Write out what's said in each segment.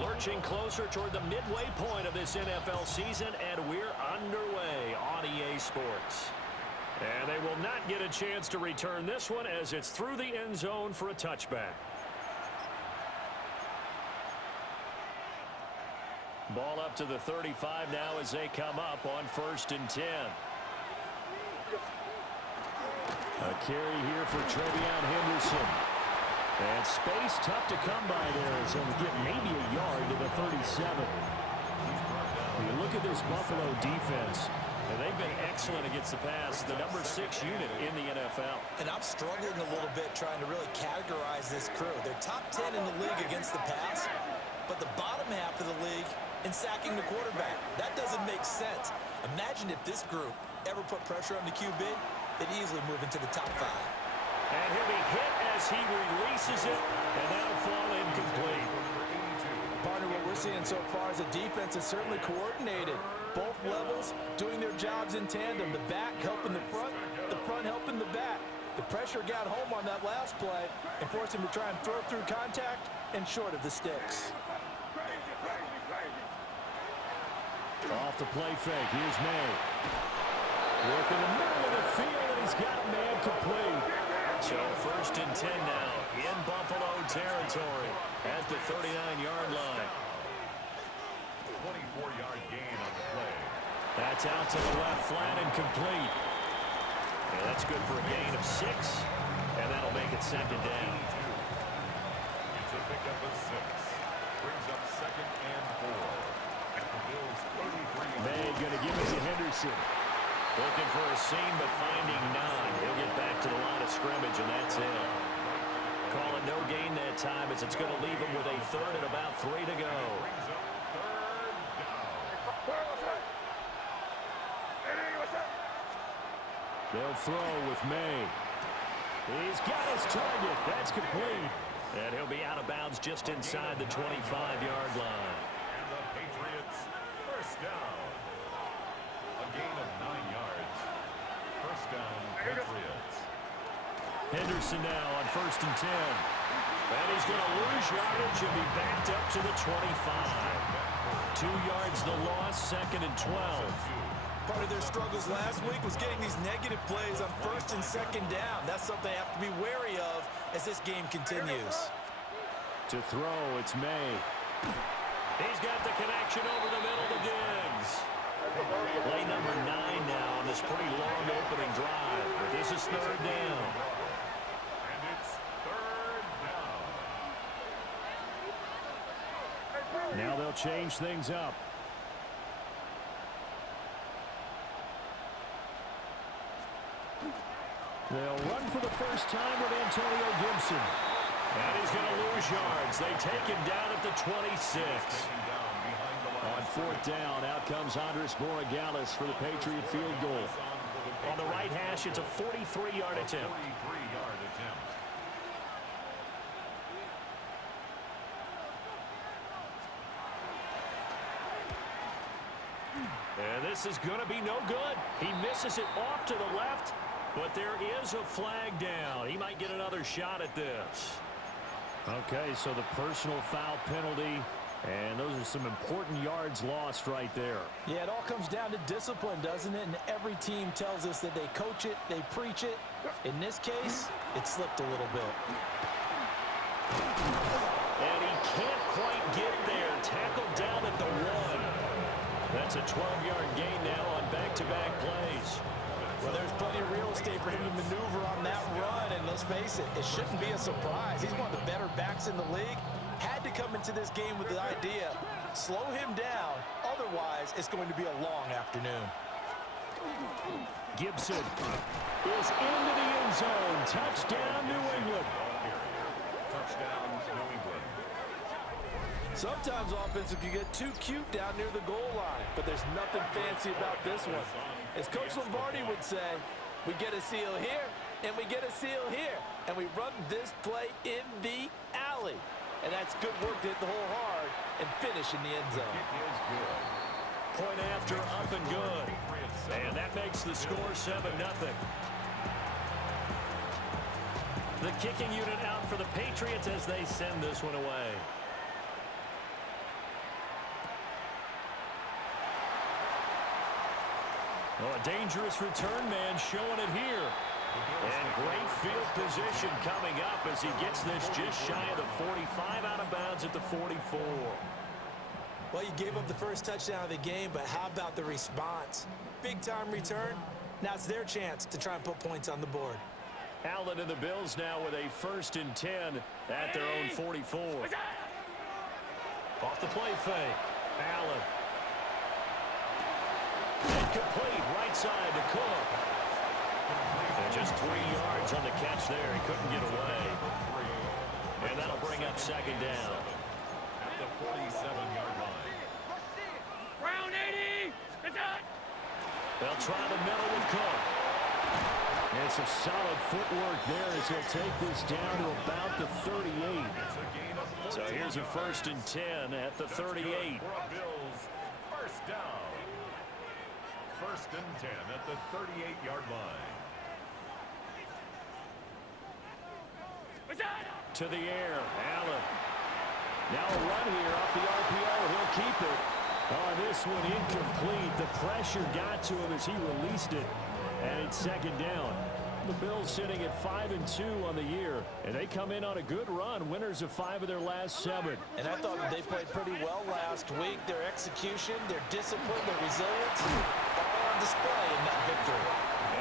Lurching closer toward the midway point of this NFL season, and we're underway on EA Sports. And they will not get a chance to return this one as it's through the end zone for a touchback. Ball up to the 35 now as they come up on 1st and 10. A carry here for Trevion Henderson. And space tough to come by there as he'll get maybe a yard to the 37. When you look at this Buffalo defense, and they've been excellent against the pass, the number 6 unit in the NFL. And I'm struggling a little bit trying to really categorize this crew. They're top 10 in the league against the pass, but the bottom half of the league in sacking the quarterback. That doesn't make sense. Imagine if this group ever put pressure on the QB, they'd easily move into the top 5. And he'll be hit as he releases it, and that'll fall incomplete. Partner, what we're seeing so far is a defense is certainly coordinated. Both levels doing their jobs in tandem. The back helping the front helping the back. The pressure got home on that last play and forced him to try and throw through contact and short of the sticks. Off the play fake, here's May. Working the middle of the field, and he's got a man complete. So 1st and 10 now in Buffalo territory at the 39-yard line. 24-yard gain on the play. That's out to the left, flat and complete. And that's good for a gain of 6, and that'll make it 2nd down. It's a pickup of 6. Brings up 2nd and 4. At the Bills' 33. May going to give it to Henderson. Looking for a seam, but finding none. He'll get back to the line of scrimmage, and that's it. Call it no gain that time as it's going to leave him with a 3rd and about 3 to go. They'll throw with May. He's got his target. That's complete. And he'll be out of bounds just inside the 25-yard line. And the Patriots, 1st down. A gain of 9 yards. 1st down, Patriots. Henderson now on 1st and 10. And he's going to lose yardage and be backed up to the 25. 2 yards the loss, 2nd and 12. Part of their struggles last week was getting these negative plays on 1st and 2nd down. That's something they have to be wary of as this game continues. To throw, it's May. He's got the connection over the middle to Diggs. Play number 9 now on this pretty long opening drive. But this is 3rd down. And it's 3rd down. Now they'll change things up. They'll run for the first time with Antonio Gibson. And he's going to lose yards. They take him down at the 26. On 4th down, out comes Andres Borregales for the Patriot field goal. On the right hash, it's a 43-yard attempt. And this is going to be no good. He misses it off to the left. But there is a flag down. He might get another shot at this. Okay, so the personal foul penalty, and those are some important yards lost right there. Yeah, it all comes down to discipline, doesn't it? And every team tells us that they coach it, they preach it. In this case, it slipped a little bit. And he can't quite get there. Tackled down at the 1. That's a 12-yard gain now on back-to-back plays. Well, there's plenty of real estate for him to maneuver on that run, and let's face it, it shouldn't be a surprise. He's one of the better backs in the league. Had to come into this game with the idea, slow him down, otherwise it's going to be a long afternoon. Gibson is into the end zone. Touchdown, New England. Touchdown, New England. Sometimes offensive can get too cute down near the goal line, but there's nothing fancy about this one. As Coach Lombardi would say, we get a seal here, and we get a seal here, and we run this play in the alley. And that's good work to hit the hole hard and finish in the end zone. Point after, up and good. And that makes the score 7-0. The kicking unit out for the Patriots as they send this one away. Well, a dangerous return man showing it here. And great field position coming up as he gets this just shy of the 45, out of bounds at the 44. Well, you gave up the first touchdown of the game, but how about the response? Big-time return. Now it's their chance to try and put points on the board. Allen and the Bills now with a 1st and 10 at their own 44. Off the play fake. Allen. Incomplete, right side to Cook. And just 3 yards on the catch there. He couldn't get away. And that'll bring up 2nd down. At the 47-yard line. Round 80. They'll try the middle with Cook. And some solid footwork there as he'll take this down to about the 38. So here's a 1st and 10 at the 38. Bills, 1st down. 1st and 10 at the 38-yard line. To the air, Allen. Now a run here off the RPO. He'll keep it. Oh, this one incomplete. The pressure got to him as he released it. And it's 2nd down. The Bills sitting at 5-2 on the year. And they come in on a good run. Winners of 5 of their last 7. And I thought that they played pretty well last week. Their execution, their discipline, their resilience, all on display in that victory.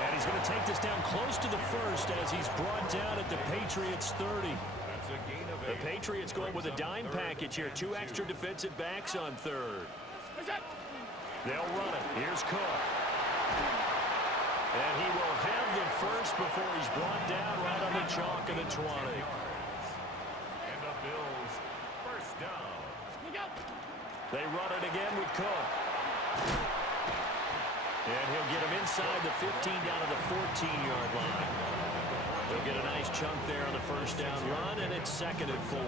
And he's going to take this down close to the 1st as he's brought down at the Patriots 30. The Patriots going with a dime package here. 2 extra defensive backs on 3rd. They'll run it. Here's Cook. And he will have the 1st before he's brought down right on the chalk of the 20. And the Bills, 1st down. They run it again with Cook. And he'll get him inside the 15 down to the 14-yard line. They'll get a nice chunk there on the 1st down run, and it's 2nd and 4.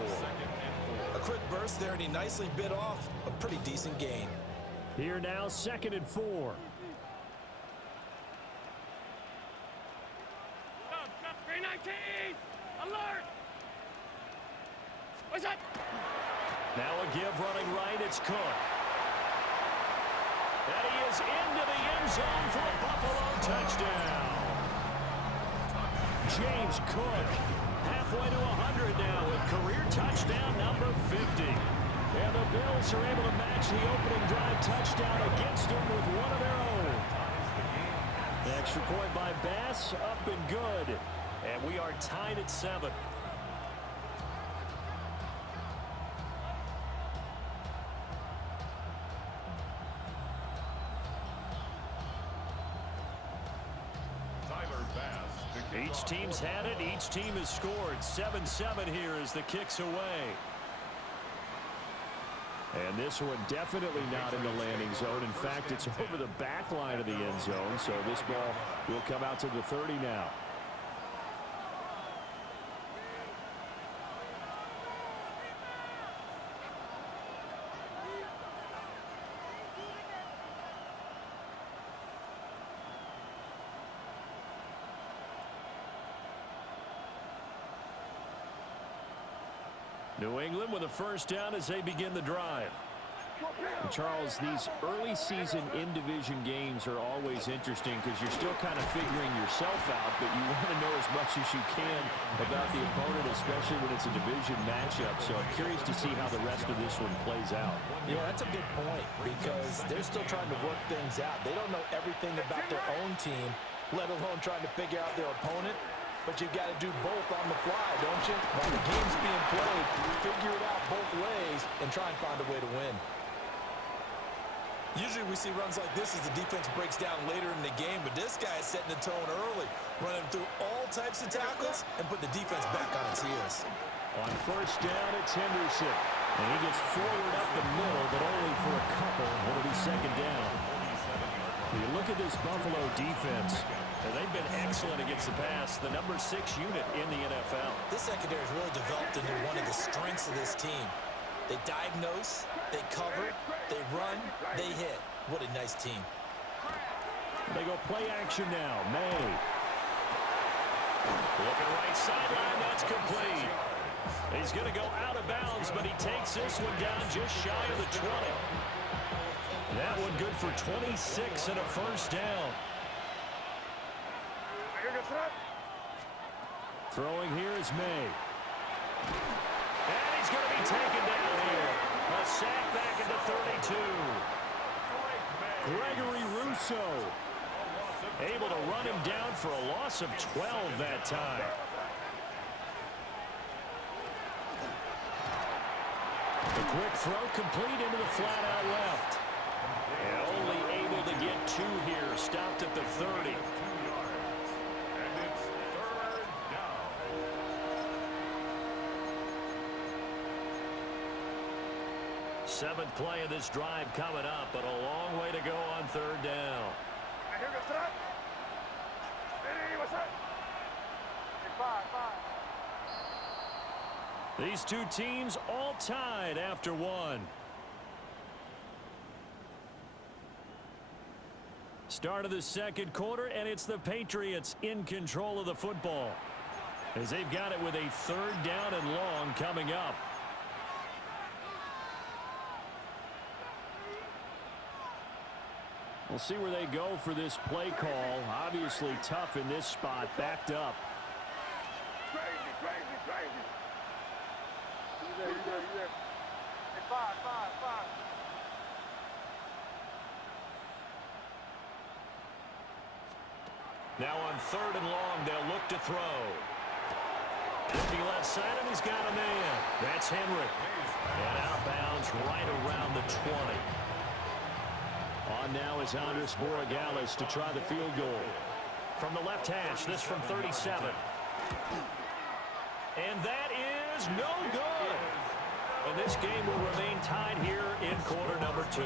A quick burst there, and he nicely bit off a pretty decent gain. Here now, 2nd and 4. Alert! What's up? Now a give running right, it's Cook. And he is into the end zone for a Buffalo touchdown. James Cook, halfway to 100 now with career touchdown number 50. And the Bills are able to match the opening drive touchdown against them with one of their own. The extra point by Bass, up and good. And we are tied at 7. Each team's had it. Each team has scored. 7-7 here as the kick's away. And this one definitely not in the landing zone. In fact, it's over the back line of the end zone. So this ball will come out to the 30 now. New England with a 1st down as they begin the drive. And Charles, these early season in-division games are always interesting because you're still kind of figuring yourself out, but you want to know as much as you can about the opponent, especially when it's a division matchup. So I'm curious to see how the rest of this one plays out. Yeah, that's a good point because they're still trying to work things out. They don't know everything about their own team, let alone trying to figure out their opponent. But you've got to do both on the fly, don't you? While the game's being played, figure it out both ways and try and find a way to win. Usually we see runs like this as the defense breaks down later in the game, but this guy is setting the tone early, running through all types of tackles and put the defense back on its heels. On 1st down, it's Henderson. And he gets forward up the middle, but only for a couple. It'll be 2nd down. You look at this Buffalo defense. And they've been excellent against the pass, the number 6 unit in the NFL. This secondary has really developed into one of the strengths of this team. They diagnose, they cover, they run, they hit. What a nice team. They go play action now. May. Looking right sideline, that's complete. He's going to go out of bounds, but he takes this one down just shy of the 20. That one good for 26 and a first down. Throwing here is May. And he's going to be taken down here. A sack back into 32. Gregory Rousseau able to run him down for a loss of 12 that time. The quick throw complete into the flat out left. And only able to get 2 here. Stopped at the 30. And it's third down. Seventh play of this drive coming up, but a long way to go on third down. These two teams all tied after one. Start of the second quarter, and it's the Patriots in control of the football as they've got it with a third down and long coming up. We'll see where they go for this play call. Obviously tough in this spot, backed up. Crazy. You there. Hey, five. Now on third and long, they'll look to throw. Empty left side, and he's got a man. That's Henry. And outbounds right around the 20. On now is Andres Borregales to try the field goal. From the left hash, this from 37. And that is no good. And this game will remain tied here in quarter number 2.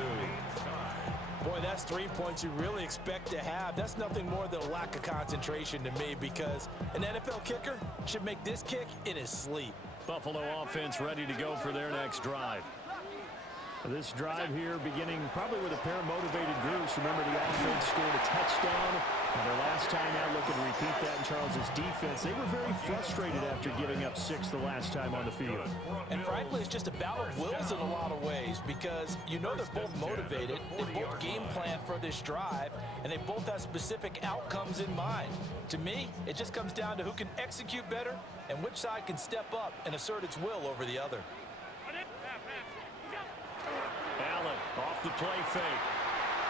Boy, that's 3 points you really expect to have. That's nothing more than a lack of concentration to me, because an NFL kicker should make this kick in his sleep. Buffalo offense ready to go for their next drive. This drive here beginning probably with a pair of motivated groups. Remember, the offense scored a touchdown. And their last time out, looking to repeat that in Charles's defense. They were very frustrated after giving up 6 the last time on the field. And frankly, it's just a battle of wills in a lot of ways, because you know they're both motivated. They both game plan for this drive, and they both have specific outcomes in mind. To me, it just comes down to who can execute better and which side can step up and assert its will over the other. Allen off the play fake.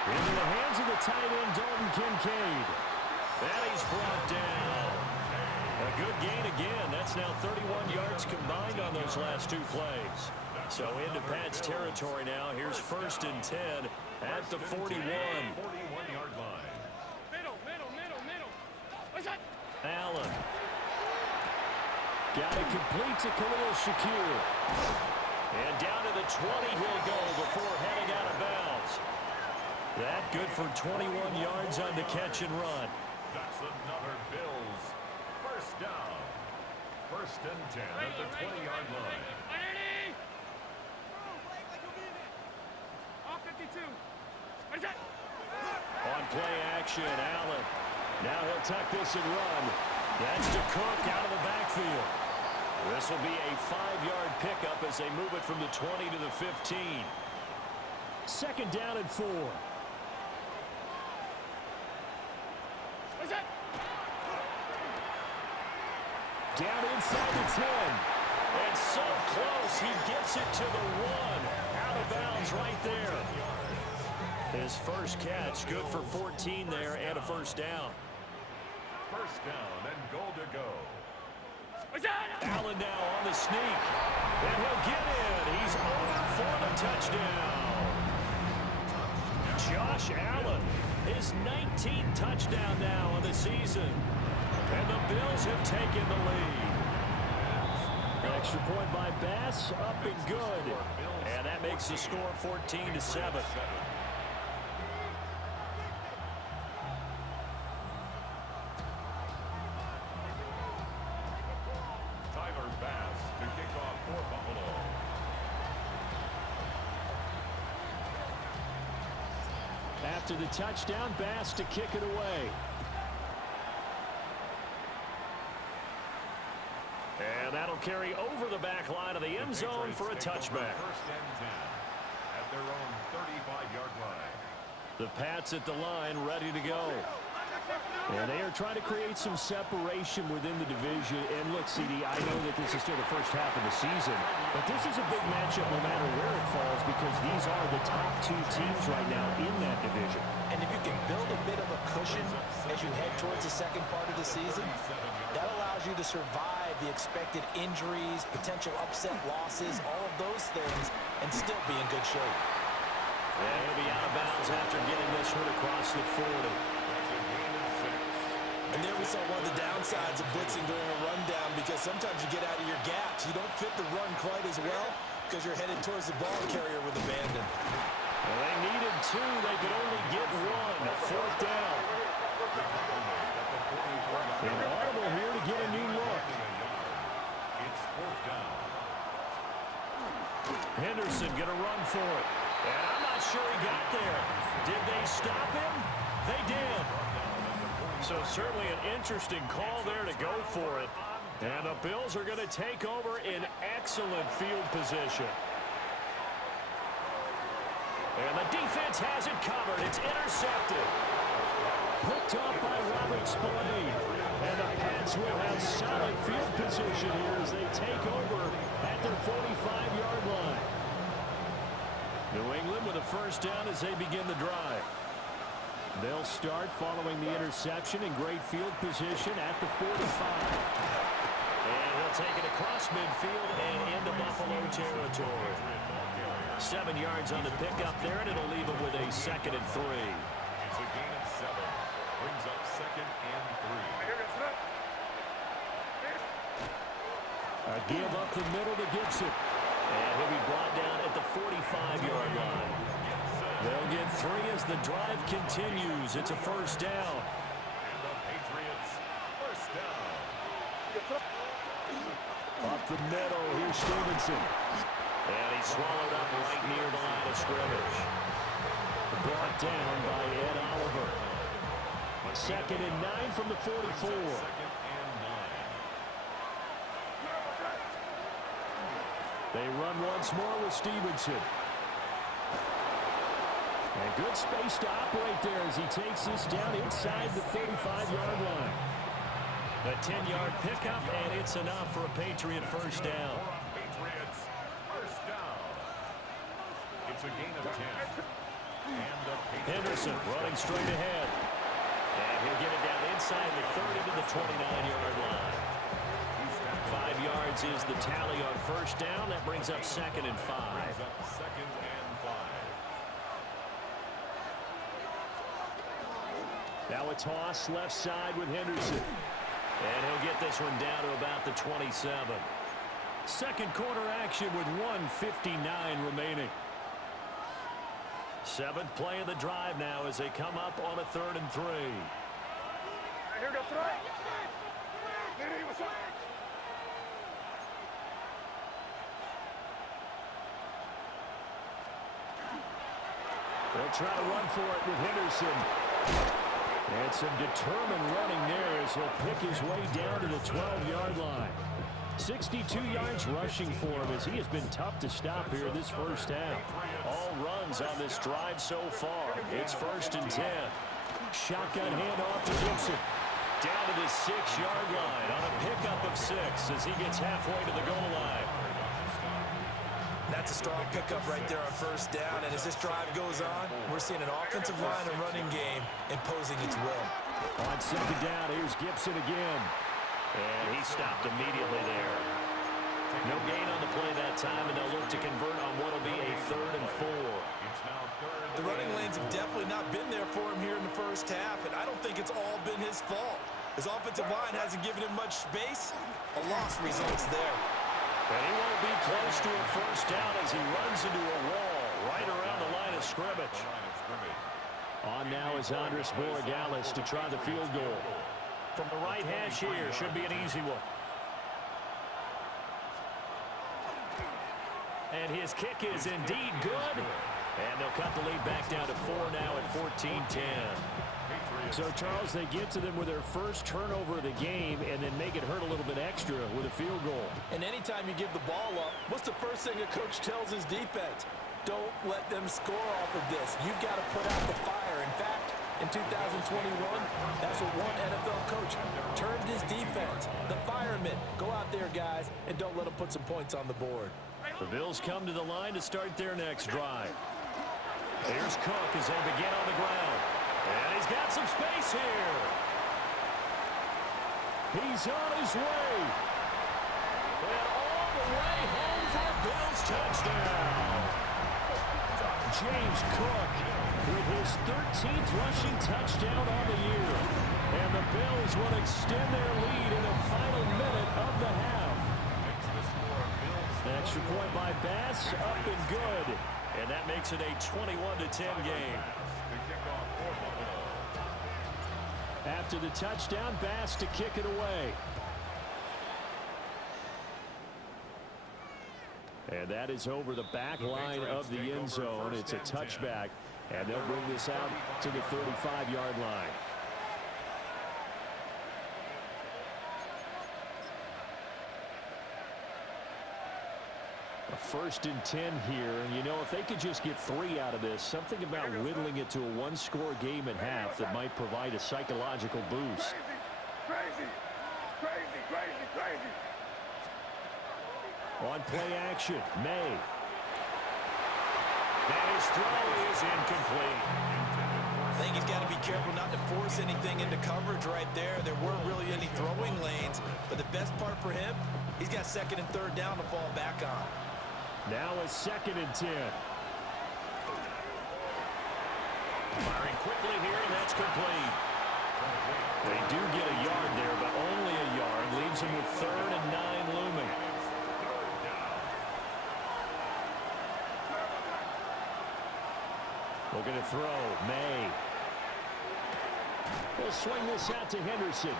Into the hands of the tight end, Dalton Kincaid. And he's brought down. A good gain again. That's now 31 yards combined on those last 2 plays. So into Pat's territory now. Here's 1st and 10 at the 41. 41-yard line. Middle. What's that? Allen. Got it complete to Khalil Shakir. And down to the 20 he'll go before heading out of bounds. That good for 21 yards on the catch and run. That's another Bills. First down. 1st and 10 at the 20-yard line. All 52. What is that? On play action, Allen. Now he'll tuck this and run. That's to Cook out of the backfield. This will be a 5-yard pickup as they move it from the 20 to the 15. 2nd down and 4. What's that? Down inside the 10. And so close, he gets it to the 1. Out of bounds right there. His first catch, good for 14 there and a first down. First down and goal to go. What's that? Allen now on the sneak. And he'll get in. He's over for the touchdown. Josh Allen, his 19th touchdown now of the season. And the Bills have taken the lead. Extra point by Bass, up and good. And that makes the score 14-7. To kick off for Buffalo. After the touchdown, Bass to kick it away. And that'll carry over the back line of the end zone for a touchback. 1st and 10 at their own 35-yard line. The Pats at the line, ready to go. And they are trying to create some separation within the division. And look, CD, I know that this is still the first half of the season, but this is a big matchup no matter where it falls because these are the top two teams right now in that division. And if you can build a bit of a cushion as you head towards the second part of the season, that allows you to survive the expected injuries, potential upset losses, all of those things, and still be in good shape. And he'll be out of bounds after getting this one across the 40. And there we saw one of the downsides of blitzing during a rundown because sometimes you get out of your gaps. You don't fit the run quite as well because you're headed towards the ball carrier with abandon. Well, they needed two. They could only get one. Fourth down. And audible here to get a new look. It's fourth down. Henderson going to run for it. And I'm not sure he got there. Did they stop him? They did. So certainly an interesting call there to go for it. And the Bills are going to take over in excellent field position. And the defense has it covered. It's intercepted. Picked up by Robert Spillane. And the Pats will have solid field position here as they take over at their 45-yard line. New England with a first down as they begin the drive. They'll start following the interception in great field position at the 45. And he'll take it across midfield and into Buffalo territory. 7 yards on the pickup there, and it'll leave him with a 2nd and 3. It's a gain of 7. Brings up 2nd and 3. A give up the middle to Gibson. And he'll be brought down at the 45-yard line. They'll get 3 as the drive continues. It's a first down. And the Patriots, first down. Up the middle, here's Stevenson. And he's swallowed up right near the line of scrimmage. Brought down by Ed Oliver. 2nd and 9 from the 44. 2nd and 9. They run once more with Stevenson. And good space to operate there as he takes this down inside the 35-yard line. A 10-yard pickup, and it's enough for a Patriot first down. Patriots, first down. It's a gain of 10. And the Patriots Henderson running straight ahead. And he'll get it down inside the 30 to the 29-yard line. 5 yards is the tally on first down. That brings up 2nd and 5. Brings up 2nd and 5. Now a toss left side with Henderson. And he'll get this one down to about the 27. Second quarter action with 1:59 remaining. 7th play of the drive now as they come up on a 3rd and 3. Here we go, throw. What's up? They'll try to run for it with Henderson. And some determined running there as he'll pick his way down to the 12-yard line. 62 yards rushing for him as he has been tough to stop here this first half. All runs on this drive so far. It's 1st and 10. Shotgun handoff to Gibson. Down to the 6-yard line on a pickup of 6 as he gets halfway to the goal line. That's a strong pickup right there on first down. And as this drive goes on, we're seeing an offensive line and running game imposing its will. On 2nd down, here's Gibson again. And he stopped immediately there. No gain on the play that time, and they'll look to convert on what will be a 3rd and 4. It's now 3rd. The running lanes have definitely not been there for him here in the first half, and I don't think it's all been his fault. His offensive line hasn't given him much space. A loss results there. And he won't be close to a first down as he runs into a wall right around the line of scrimmage. On now is Andres Borregales to try the field goal. From the right hash here, should be an easy one. And his kick is indeed good. And they'll cut the lead back down to 4 now at 14-10. So, Charles, they get to them with their first turnover of the game and then make it hurt a little bit extra with a field goal. And anytime you give the ball up, what's the first thing a coach tells his defense? Don't let them score off of this. You've got to put out the fire. In fact, in 2021, that's what one NFL coach termed his defense. The firemen. Go out there, guys, and don't let them put some points on the board. The Bills come to the line to start their next drive. Here's Cook as they begin on the ground. And he's got some space here. He's on his way. And all the way home for a Bills touchdown. James Cook with his 13th rushing touchdown on the year. And the Bills will extend their lead in the final minute of the half. Extra point by Bass, up and good. And that makes it a 21-10 game. After the touchdown, Bass to kick it away. And that is over the back line of the end zone. It's a touchback, and they'll bring this out to the 35-yard line. A 1st and 10 here, and you know, if they could just get 3 out of this, something about whittling it to a one-score game at half that might provide a psychological boost. Crazy. On play action, May. And his throw is incomplete. I think he's got to be careful not to force anything into coverage right there. There weren't really any throwing lanes, but the best part for him, he's got 2nd and 3rd down to fall back on. Now a 2nd and 10. Firing quickly here, and that's complete. They do get a yard there, but only a yard. Leaves him with 3rd and 9 looming. Looking to throw, May. We'll swing this out to Henderson.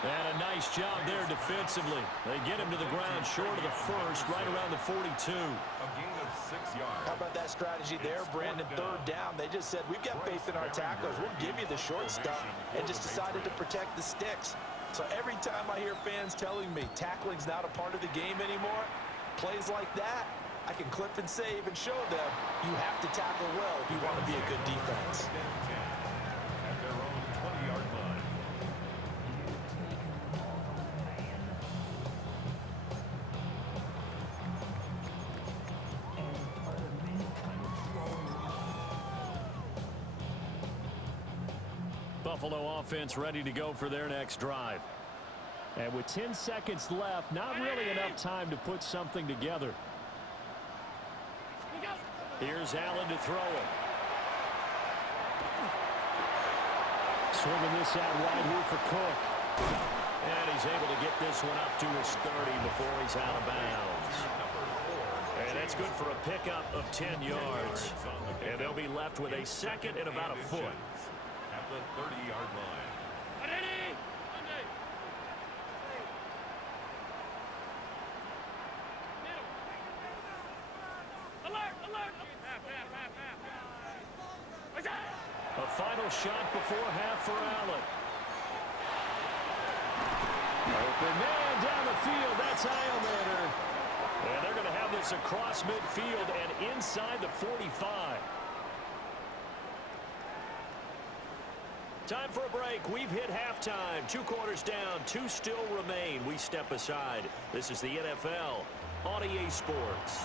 And a nice job there defensively. They get him to the ground short of the 1st, right around the 42. A gain of 6 yards. How about that strategy there, Brandon? 3rd down. They just said, we've got faith in our tackles. We'll give you the short stuff, and just decided to protect the sticks. So every time I hear fans telling me tackling's not a part of the game anymore, plays like that, I can clip and save and show them you have to tackle well if you want to be a good defense. At their own 20-yard line. Buffalo offense ready to go for their next drive. And with 10 seconds left, not really enough time to put something together. Here's Allen to throw it. Swinging this out wide here for Cook. And he's able to get this one up to his 30 before he's out of bounds. And that's good for a pickup of 10 yards. And they'll be left with a 2nd and about a foot. At the 30-yard line. A final shot before half for Allen. Open man down the field. That's Eilmaner. And they're going to have this across midfield and inside the 45. Time for a break. We've hit halftime. 2 quarters down. 2 still remain. We step aside. This is the NFL on EA Sports.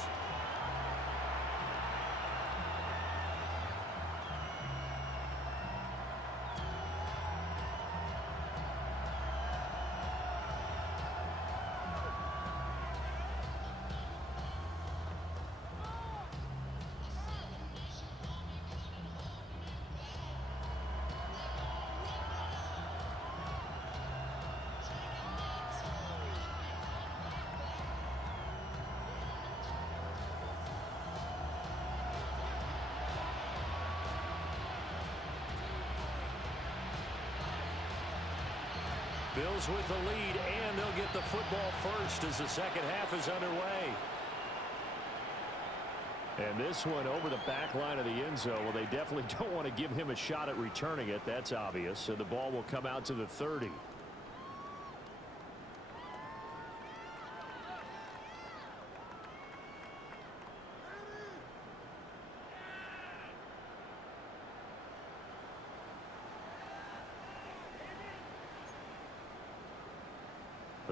Bills with the lead, and they'll get the football first as the second half is underway. And this one over the back line of the end zone. Well, they definitely don't want to give him a shot at returning it. That's obvious. So the ball will come out to the 30.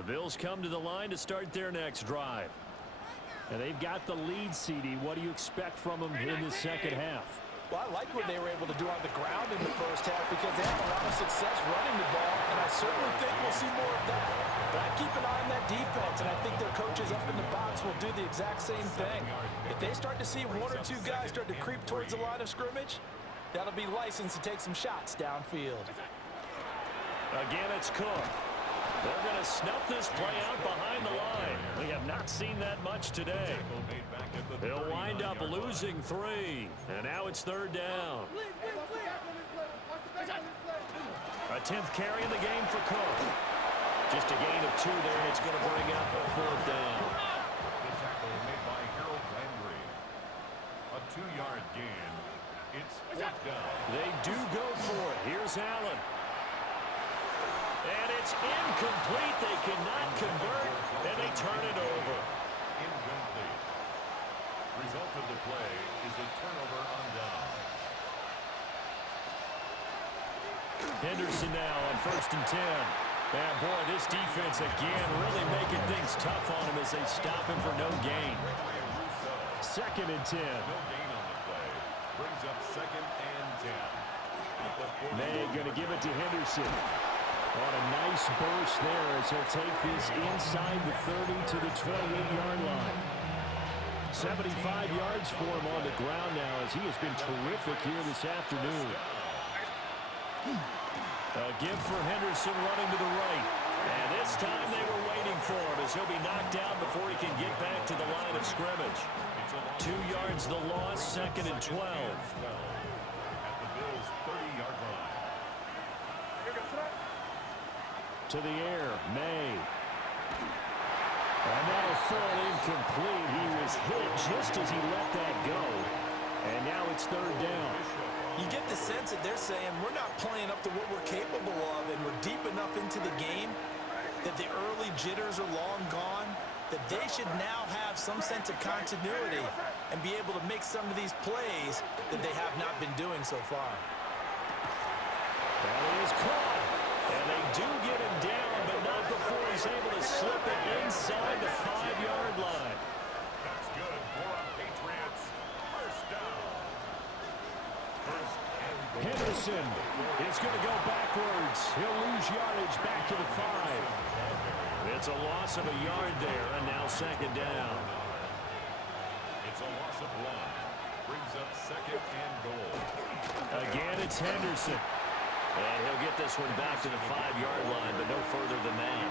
The Bills come to the line to start their next drive. And they've got the lead, CD. What do you expect from them in the second half? Well, I like what they were able to do on the ground in the first half because they had a lot of success running the ball, and I certainly think we'll see more of that. But I keep an eye on that defense, and I think their coaches up in the box will do the exact same thing. If they start to see one or two guys start to creep towards the line of scrimmage, that'll be licensed to take some shots downfield. Again, it's Cook. They're going to snuff this play out behind the line. We have not seen that much today. He'll wind up losing 3. And now it's third down. A 10th carry in the game for Cook. Just a gain of 2 there, and it's going to bring up a 4th down. The tackle made by Harold Landry. A 2-yard gain. It's 4th down. They do go for it. Here's Allen. And it's incomplete. They cannot convert, and they turn it over. Incomplete. Result of the play is a turnover on downs. Henderson now on 1st and 10. And boy, this defense again really making things tough on him as they stop him for no gain. 2nd and 10. No gain on the play. Brings up 2nd and 10. May going to give it to Henderson. On a nice burst there as he'll take this inside the 30 to the 28-yard line. 75 yards for him on the ground now as he has been terrific here this afternoon. A give for Henderson running to the right. And this time they were waiting for him as he'll be knocked down before he can get back to the line of scrimmage. 2 yards the loss, 2nd and 12. At the Bills' 30-yard line. To the air, May. And that'll fall incomplete. He was hit just as he let that go. And now it's 3rd down. You get the sense that they're saying we're not playing up to what we're capable of, and we're deep enough into the game that the early jitters are long gone, that they should now have some sense of continuity and be able to make some of these plays that they have not been doing so far. That is caught. And they do get him down, but not before he's able to slip it inside the 5-yard line. That's good for a Patriots. 1st down. 1st and goal. Henderson is going to go backwards. He'll lose yardage back to the 5. It's a loss of a yard there, and now 2nd down. It's a loss of 1. Brings up 2nd and goal. Again, it's Henderson. And he'll get this one back to the 5-yard line, but no further than that.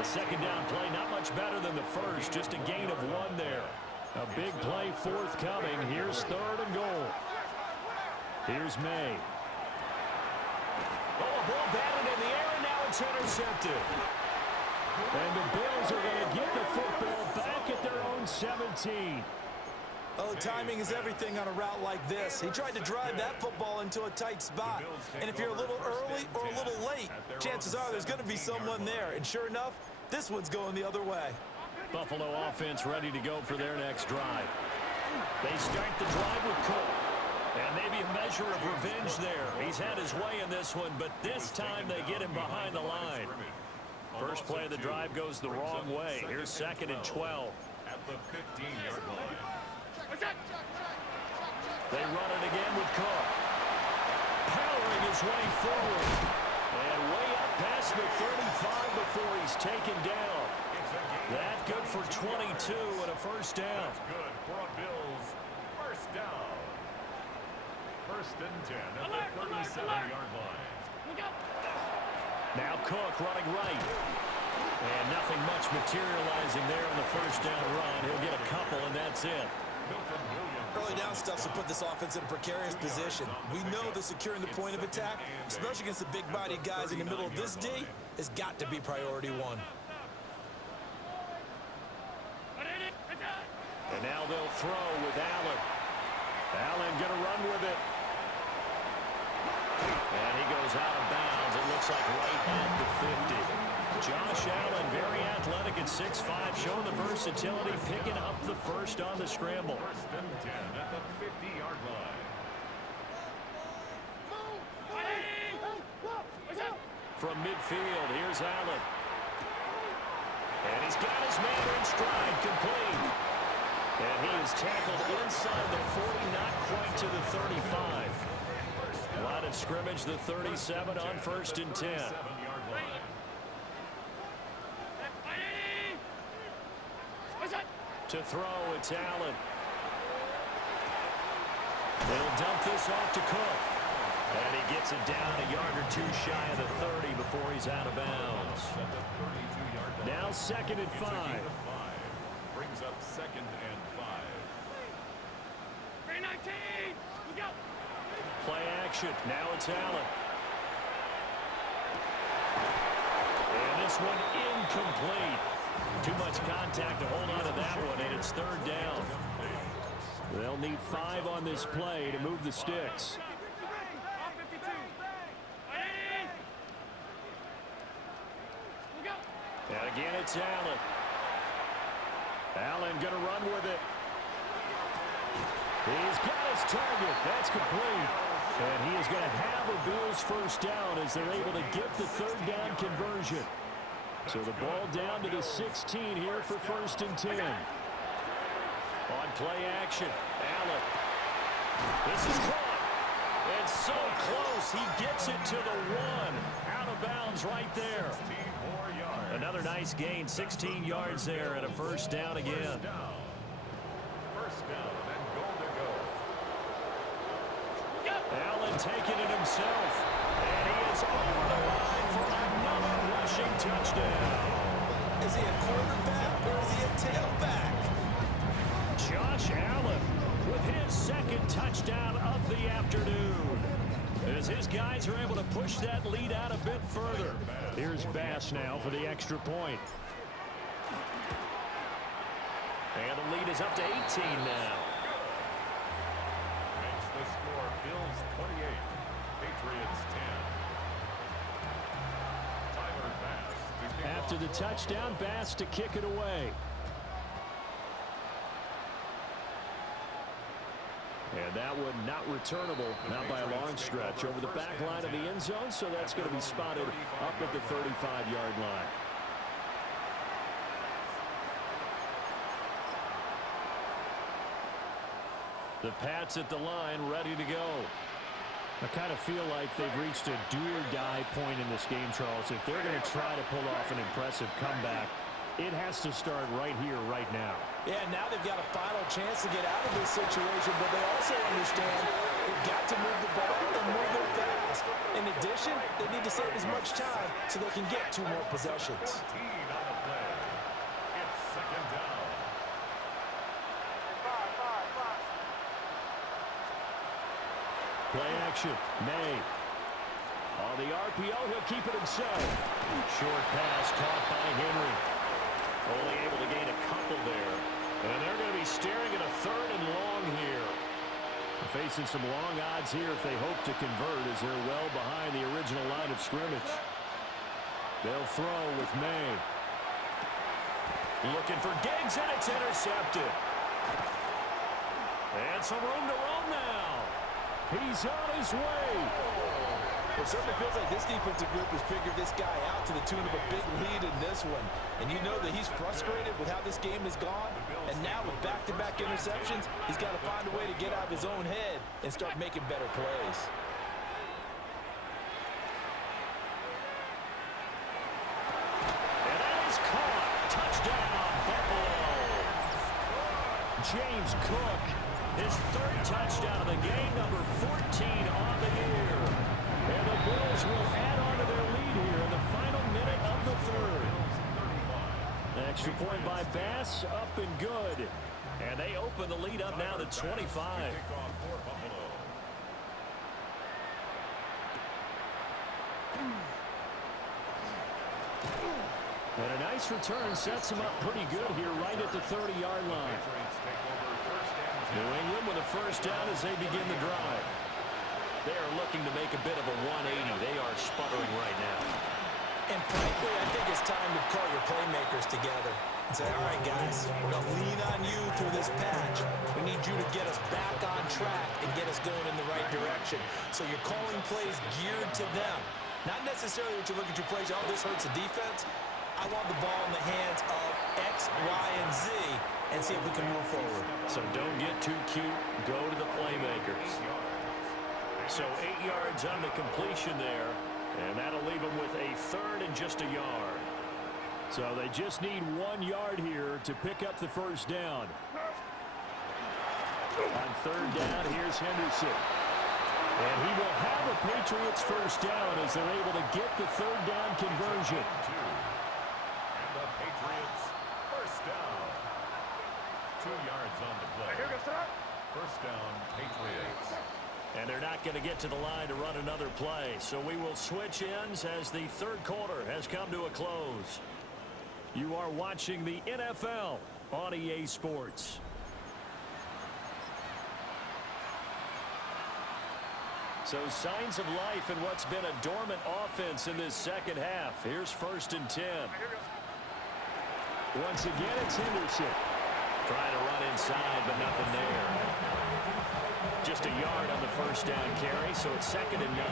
The 2nd down play, not much better than the first, just a gain of 1 there. A big play forthcoming. Here's 3rd and goal. Here's May. Oh, a ball batted in the air, and now it's intercepted. And the Bills are going to get the football back at their own 17. Oh, timing is everything on a route like this. He tried to drive that football into a tight spot. And if you're a little early or a little late, chances are there's going to be someone there. And sure enough, this one's going the other way. Buffalo offense ready to go for their next drive. They start the drive with Cook. And maybe a measure of revenge there. He's had his way in this one, but this time they get him behind the line. First play of the drive goes the wrong way. Here's 2nd and 12. At the 15-yard line. They run it again with Cook. Powering his way forward. And way up past the 35 before he's taken down. That good for 22 and a 1st down. That's good for a Bills 1st down. 1st and 10 at the 37-yard line. Now Cook running right. And nothing much materializing there on the 1st down run. He'll get a couple, and that's it. Early down stuff's to put this offense in a precarious position. We know that securing the point of attack, especially against the big-bodied guys in the middle of this D, has got to be priority 1. And now they'll throw with Allen. Allen going to run with it. And he goes out of bounds. It looks like right at the 50. Josh Allen, very athletic at 6'5", showing the versatility, picking up the 1st on the scramble. 1st and 10 at the 50-yard line. From midfield, here's Allen. And he's got his man in stride, complete. And he is tackled inside the 40, not quite to the 35. Line of scrimmage, the 37 on 1st and 10. To throw, it's Allen. They'll dump this off to Cook. And he gets it down a yard or two shy of the 30 before he's out of bounds. Now 2nd and 5. Brings up 2nd and 5. 319! We go! Play action. Now it's Allen. And this one incomplete. Too much contact to hold on to that one, and it's 3rd down. They'll need 5 on this play to move the sticks. And again, it's Allen. Allen going to run with it. He's got his target. That's complete. And he is going to have a Bills 1st down as they're able to get the 3rd down conversion. So the ball down to the 16 here for 1st and 10. On play action, Allen. This is caught. And so close. He gets it to the 1. Out of bounds right there. Another nice gain. 16 yards there and a 1st down again. 1st down and goal to go. Allen taking it himself. And he is over the line for another rushing touchdown. Is he a quarterback or is he a tailback? Josh Allen with his 2nd touchdown of the afternoon. As his guys are able to push that lead out a bit further. Here's Bass now for the extra point. And the lead is up to 18 now. Makes the score Bills 28, Patriots 10. Tyler Bass to kick After the touchdown, Bass to kick it away. And that one not returnable, not by a long stretch, over the back line of the end zone, so that's going to be spotted up at the 35-yard line. The Pats at the line, ready to go. I kind of feel like they've reached a do-or-die point in this game, Charles. If they're going to try to pull off an impressive comeback, it has to start right here, right now. Yeah, now they've got a final chance to get out of this situation, but they also understand they've got to move the ball and move it fast. In addition, they need to save as much time so they can get 2 more possessions. 14 on the play. It's 2nd down. Play action. May. On the RPO, he'll keep it himself. Short pass caught by Henry. Only able to gain a couple there. And they're going to be staring at a 3rd and long here. Facing some long odds here if they hope to convert as they're well behind the original line of scrimmage. They'll throw with May. Looking for Diggs, and it's intercepted. And some room to run now. He's on his way. It certainly feels like this defensive group has figured this guy out to the tune of a big lead in this one. And you know that he's frustrated with how this game has gone. And now with back-to-back interceptions, he's got to find a way to get out of his own head and start making better plays. And that is caught. Touchdown, Buffalo. James Cook, his 3rd touchdown of the game, number 14 on the year. And the Bills will add on to their lead here in the final minute of the 3rd. Extra point by Bass, up and good. And they open the lead up now to 25. And a nice return sets him up pretty good here right at the 30-yard line. New England with a 1st down as they begin the drive. They are looking to make a bit of a 180. They are sputtering right now. And frankly, I think it's time to call your playmakers together and say, all right, guys, we're going to lean on you through this patch. We need you to get us back on track and get us going in the right direction. So you're calling plays geared to them. Not necessarily what you look at your plays, oh, this hurts the defense. I want the ball in the hands of X, Y, and Z and see if we can move forward. So don't get too cute. Go to the playmakers. So 8 yards on the completion there, and that'll leave them with a third and just a yard. So they just need 1 yard here to pick up the first down. On third down, here's Henderson. And he will have a Patriots first down as they're able to get the third down conversion. And the Patriots first down. 2 yards on the play. First down, Patriots. And they're not going to get to the line to run another play. So we will switch ends as the third quarter has come to a close. You are watching the NFL on EA Sports. So signs of life in what's been a dormant offense in this second half. Here's 1st and 10. Once again, it's Henderson. Trying to run inside, but nothing there. Just a yard on the first down carry, so it's 2nd and 9.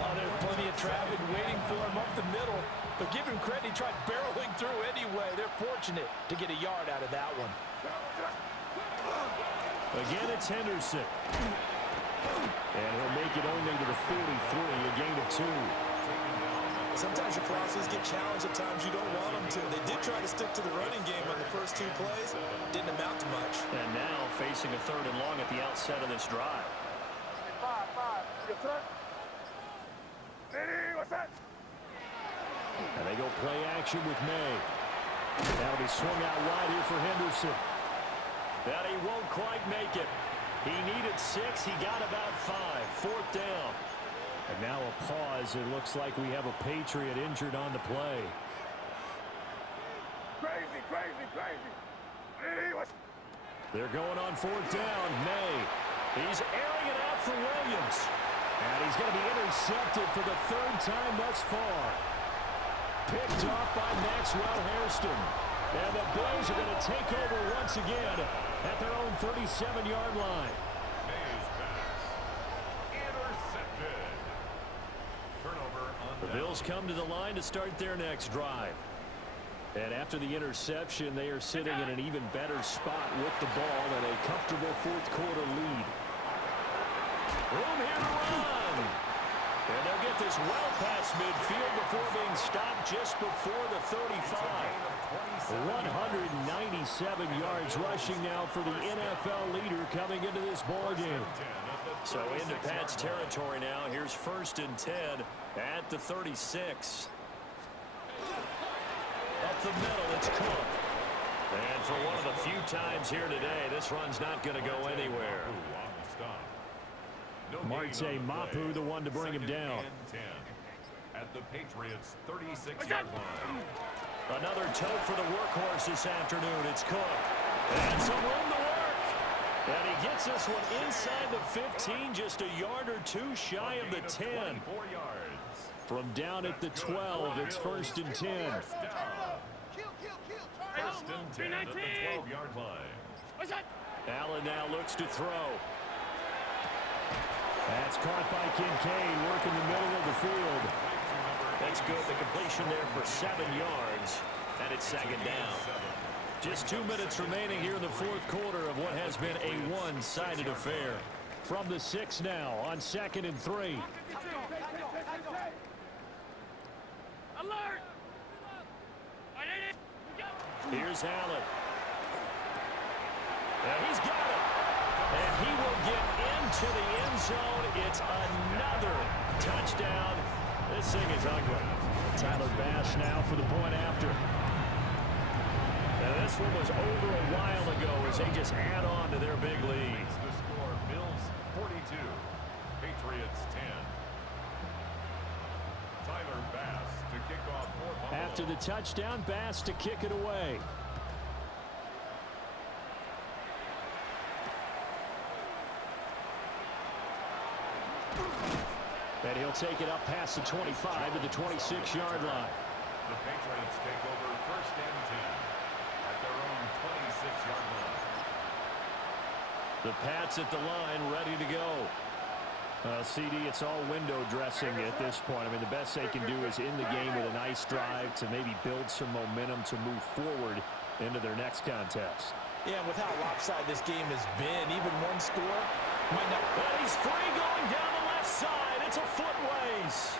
Oh, there's plenty of traffic waiting for him up the middle. But give him credit, he tried barreling through anyway. They're fortunate to get a yard out of that one. Again, it's Henderson. And he'll make it only to the 43, a gain of 2. Sometimes your crosses get challenged at times you don't want them to. They did try to stick to the running game on the first 2 plays. Didn't amount to much. And now facing a 3rd and long at the outset of this drive. 5. Yes, sir. Ready, what's that? And they go play action with May. That'll be swung out wide here for Henderson. That he won't quite make it. He needed 6. He got about 5. 4th down. And now a pause. It looks like we have a Patriot injured on the play. Crazy. Ready, what's... They're going on 4th down. May. He's airing it out for Williams. And he's going to be intercepted for the 3rd time thus far. Picked off by Maxwell Hairston. And the Bills are going to take over once again at their own 37-yard line. May's pass. Intercepted. Turnover on The Bills come to the line to start their next drive. And after the interception, they are sitting in an even better spot with the ball and a comfortable 4th quarter lead. Room here to run. And they'll get this well past midfield before being stopped just before the 35. 197 yards rushing now for the NFL leader coming into this ballgame. So into Pat's territory now. Here's 1st and 10 at the 36. Up the middle, it's Cook. And for one of the few times here today, this run's not going to go anywhere. Marte Mapu, the one to bring him down. At the Patriots' 36-yard line. Another tote for the workhorse this afternoon. It's Cook. And some room to work. And he gets this one inside the 15, just a yard or 2 shy of the 10. From down at the 12, it's 1st and 10. First and 10 at the 12-yard line. Allen now looks to throw. That's caught by Kincaid, working the middle of the field. That's good. The completion there for 7 yards. And it's 2nd down. Just 2 minutes remaining here in the 4th quarter of what has been a one-sided affair. From the 6 now on 2nd and 3. Alert! Here's Allen. And he's got it. And he will get into the end zone. It's another touchdown. This thing is ugly. Tyler Bass now for the point after. And this one was over a while ago as they just add on to their big lead. The score, Bills 42, Patriots 10. Tyler Bass to kick off for Buffalo. After the touchdown, Bass to kick it away. And he'll take it up past the 25 to the 26-yard line. The Patriots take over 1st and 10 at their own 26-yard line. The Pats at the line, ready to go. CD, it's all window dressing at this point. I mean, the best they can do is in the game with a nice drive to maybe build some momentum to move forward into their next contest. Yeah, with how lopsided this game has been, even one score might not. But he's free going down the left side. It's a foot race.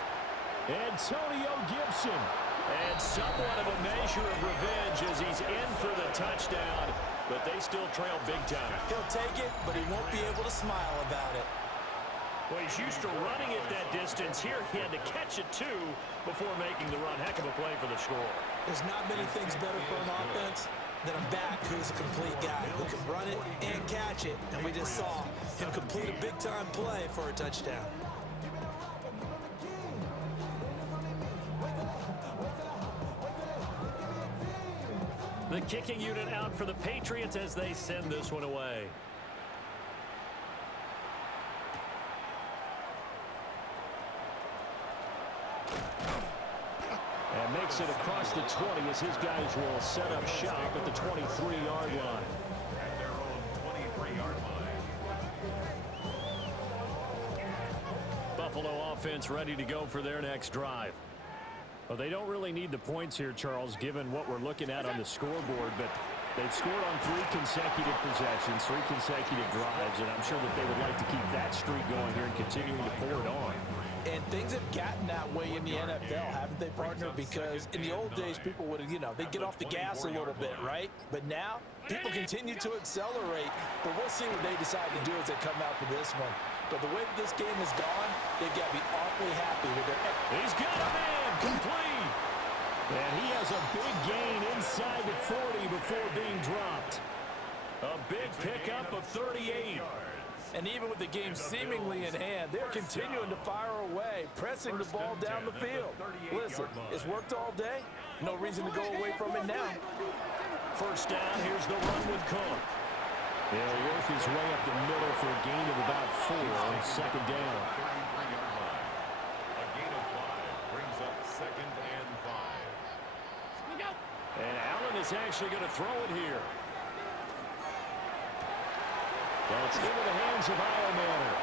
Antonio Gibson. And somewhat of a measure of revenge as he's in for the touchdown. But they still trail big time. He'll take it, but he won't be able to smile about it. Well, he's used to running it that distance. Here he had to catch it, too, before making the run. Heck of a play for the score. There's not many things better for an offense than a back who's a complete guy who can run it and catch it. And we just saw him complete a big-time play for a touchdown. The kicking unit out for the Patriots as they send this one away. And makes it across the 20 as his guys will set up shop at the 23-yard line. At their own 23-yard line. Buffalo offense ready to go for their next drive. Well, they don't really need the points here, Charles, given what we're looking at on the scoreboard, but they've scored on 3 consecutive possessions, 3 consecutive drives, and I'm sure that they would like to keep that streak going here and continuing to pour it on. And things have gotten that way in the NFL, haven't they, partner? Because in the old days, people would, they'd get off the gas a little bit, right? But now, people continue to accelerate. But we'll see what they decide to do as they come out for this one. But the way that this game has gone, they've got to be awfully happy with their... He's got a man complete. And he has a big gain inside the 40 before being dropped. A big pickup of 38. And even with the game seemingly in hand, they're continuing to fire away, pressing the ball down the field. Listen, it's worked all day. No reason to go away from it now. First down, here's the run with Cook. He'll work his way up the middle for a gain of about 4 on second down. A gain of 5 brings up 2nd and 5. And Allen is actually going to throw it here. That's into the hands of Iomanner.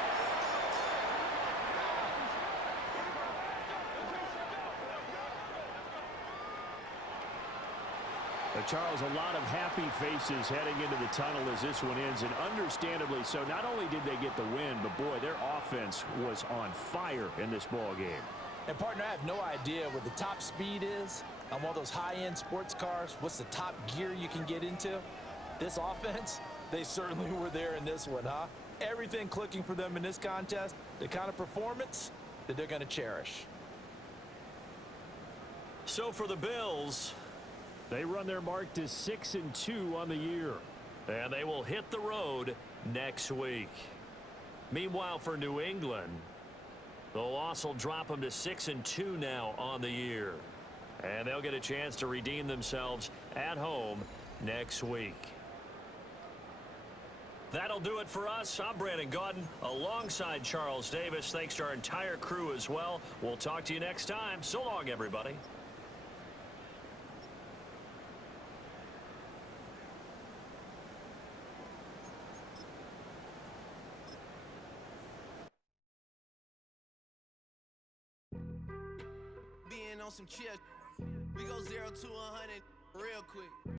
Charles, a lot of happy faces heading into the tunnel as this one ends, and understandably so. Not only did they get the win, but boy, their offense was on fire in this ball game. And partner, I have no idea what the top speed is on one of those high-end sports cars. What's the top gear you can get into? This offense, they certainly were there in this one, huh? Everything clicking for them in this contest, the kind of performance that they're going to cherish. So for the Bills, they run their mark to 6-2 on the year. And they will hit the road next week. Meanwhile, for New England, the loss will drop them to 6-2 now on the year. And they'll get a chance to redeem themselves at home next week. That'll do it for us. I'm Brandon Gaudin alongside Charles Davis. Thanks to our entire crew as well. We'll talk to you next time. So long, everybody. Being on some chill, we go 0 to 100 real quick.